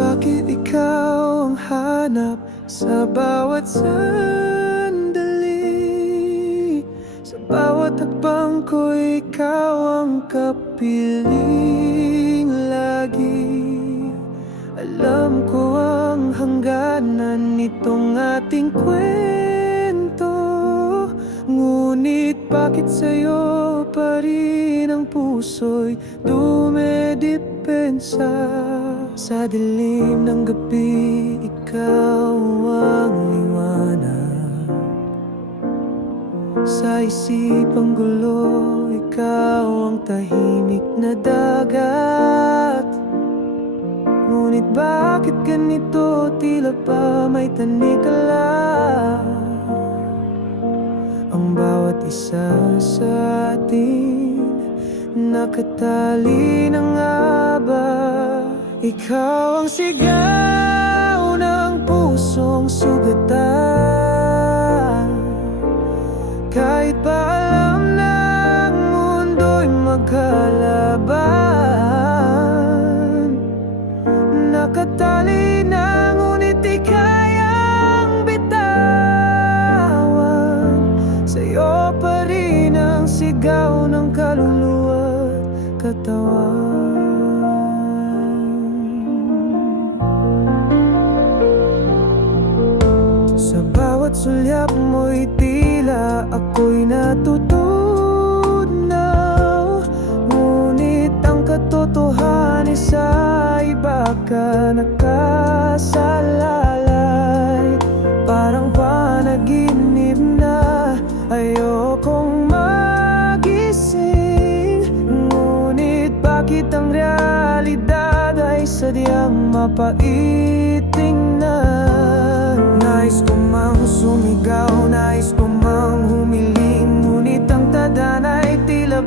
Bakit ikaw ang hanap sa bawat sandali? Sa bawat hakbang ko, ikaw ang kapiling lagi. Alam ko ang hangganan nitong ating kwento, ngunit bakit sa'yo pa rin ang puso'y dumedepensa? Sa dilim ng gabi, ikaw ang liwanag. Sa isipang gulo, ikaw ang tahimik na dagat. Ngunit bakit ganito, tila pa may tanikala? Ang bawat isa sa atin nakatali ng aba. Ikaw ang sigaw ng pusong sugatan, kahit pa alam ng mundo'y magkalaban. Nakatali na ngunit di kayang bitawan. Sa'yo pa rin ang sigaw ng kaluluwa't katawan. Sa bawat sulyap mo'y tila ako'y natutunaw, ngunit ang katotohanan sa iba ka nakasalalay. Parang panaginip na ayokong magising, ngunit bakit ang realidad ay sadyang mapait tingnan? Nais ko mang sumigaw, nais ko mang humiling, ngunit ang tadana'y tila